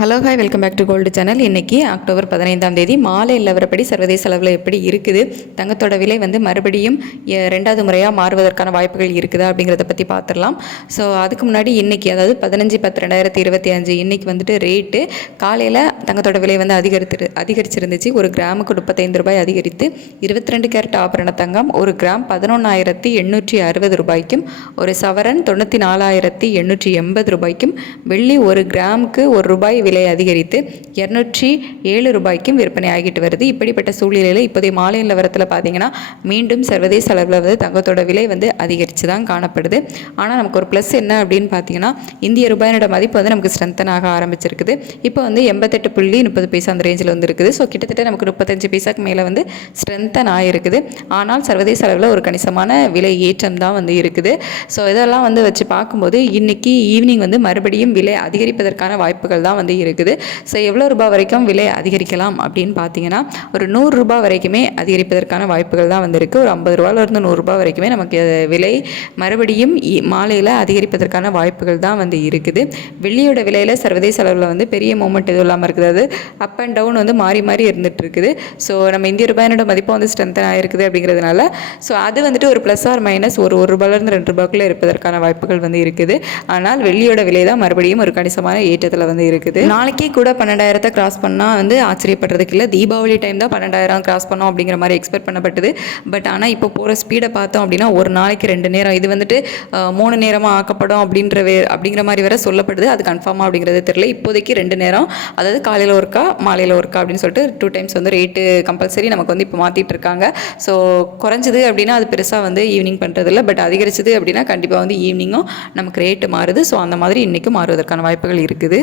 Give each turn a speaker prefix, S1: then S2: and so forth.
S1: Hello hi welcome back to gold channel இன்றைக்கி October பதினைந்தாம் தேதி. மாலை நிலவரப்படி சர்வதேச அளவில் எப்படி இருக்குது? தங்கத்தோட விலை வந்து மறுபடியும் ரெண்டாவது முறையாக மாறுவதற்கான வாய்ப்புகள் இருக்குதா அப்படிங்கிறத பற்றி பார்த்துடலாம் ஸோ அதுக்கு முன்னாடி இன்றைக்கி அதாவது பதினஞ்சு பத்து ரெண்டாயிரத்தி இருபத்தி அஞ்சு இன்றைக்கி வந்துட்டு ரேட்டு காலையில் தங்கத்தோட விலை வந்து அதிகரித்து அதிகரிச்சிருந்துச்சு. ஒரு கிராமுக்கு முப்பத்தைந்து ரூபாய் அதிகரித்து இருபத்தி ரெண்டு கேரட் ஆபரண தங்கம் ஒரு கிராம் பதினொன்றாயிரத்தி எண்ணூற்றி அறுபது ரூபாய்க்கும் ஒரு சவரன் தொண்ணூற்றி நாலாயிரத்தி எண்ணூற்றி எண்பது ரூபாய்க்கும் வெள்ளி ஒரு கிராமுக்கு ஒரு ரூபாய் விலை அதிகரித்து இரநூற்றி ஏழு ரூபாய்க்கும் விற்பனை ஆகிட்டு வருது. இப்படிப்பட்ட சூழ்நிலையில் இப்போதைய மாலை நிலவரத்தில் பார்த்தீங்கன்னா மீண்டும் சர்வதேச அளவில் வந்து தங்கத்தோட விலை வந்து அதிகரித்து தான் காணப்படுது. ஆனால் நமக்கு ஒரு ப்ளஸ் என்ன அப்படின்னு பார்த்தீங்கன்னா இந்திய ரூபாயினோட மதிப்பு வந்து நமக்கு ஸ்ட்ரென்தன் ஆக ஆரம்பிச்சிருக்குது. இப்போ வந்து எண்பத்தெட்டு புள்ளி முப்பது பைசா அந்த ரேஞ்சில் வந்து இருக்குது ஸோ கிட்டத்தட்ட நமக்கு முப்பத்தஞ்சு பைசாக்கு மேலே வந்து ஸ்ட்ரென்தன் ஆகிருக்குது ஆனால் சர்வதேச அளவில் ஒரு கணிசமான விலை ஏற்றம் தான் வந்து இருக்குது. ஸோ இதெல்லாம் வந்து வச்சு பார்க்கும்போது இன்னைக்கு ஈவினிங் வந்து மறுபடியும் விலை அதிகரிப்பதற்கான வாய்ப்புகள் தான் வந்து இருக்குது. ஸோ எவ்வளோ ரூபாய் வரைக்கும் விலை அதிகரிக்கலாம் அப்படின்னு பார்த்தீங்கன்னா ஒரு நூறுரூபா வரைக்குமே அதிகரிப்பதற்கான வாய்ப்புகள் தான் வந்திருக்கு. ஒரு ஐம்பது ரூபாயிலிருந்து நூறுரூபா வரைக்குமே நமக்கு விலை மறுபடியும் இ- மாலையில் அதிகரிப்பதற்கான வாய்ப்புகள் தான் வந்து இருக்குது. வெள்ளியோட விலையில் சர்வதேச அளவில் வந்து பெரிய மூமெண்ட் எதுவும் இல்லாமல் இருக்குது. அது அப் அண்ட் டவுன் வந்து மாறி மாறி இருந்துட்டு இருக்குது. ஸோ நம்ம இந்திய ரூபாயினோட மதிப்பு வந்து ஸ்ட்ரென்தன் ஆகிருக்குது அப்படிங்கிறதுனால ஸோ அது வந்துட்டு ஒரு ப்ளஸ் ஆர் மைனஸ் ஒரு ஒரு ரூபாயிலேருந்து ரெண்டு ரூபாய்க்குள்ளே இருப்பதற்கான வாய்ப்புகள் வந்து இருக்குது. ஆனால் வெள்ளியோட விலை தான் மறுபடியும் ஒரு கணிசமான ஏற்றத்தில் வந்து இருக்குது. நாளைக்கே கூட பன்னெண்டாயிரத்தை கிராஸ் பண்ணால் வந்து ஆச்சரியப்படுறதுக்கு இல்லை. தீபாவளி டைம் தான் பன்னெண்டாயிரம் கிராஸ் பண்ணோம் அப்படிங்கிற மாதிரி எக்ஸ்பெக்ட் பண்ணப்பட்டது. பட் ஆனால் இப்போ போகிற ஸ்பீடை பார்த்தோம் அப்படின்னா ஒரு நாளைக்கு ரெண்டு நேரம். இது வந்துட்டு மூணு நேரமாக ஆக்கப்படும் அப்படின்ற வே அப்படிங்கிற மாதிரி வேற சொல்லப்படுது. அது கன்ஃபார்மாக அப்படிங்கிறது தெரியல. இப்போதைக்கு ரெண்டு நேரம். அதாவது காலையில் ஒருக்கா மாலையில் ஒருக்கா அப்படின்னு சொல்லிட்டு டூ டைம்ஸ் வந்து ரேட்டு கம்பல்சரி நமக்கு வந்து இப்போ மாற்றிட்டு இருக்காங்க. ஸோ குறைஞ்சது அப்படின்னா அது பெருசாக வந்து ஈவினிங் பண்ணுறதில்ல பட் அதிகரிச்சது அப்படின்னா கண்டிப்பாக வந்து ஈவினிங்கும் நமக்கு ரேட்டு மாறுது. ஸோ அந்த மாதிரி இன்றைக்கும் மாறுவதற்கான வாய்ப்புகள் இருக்குது.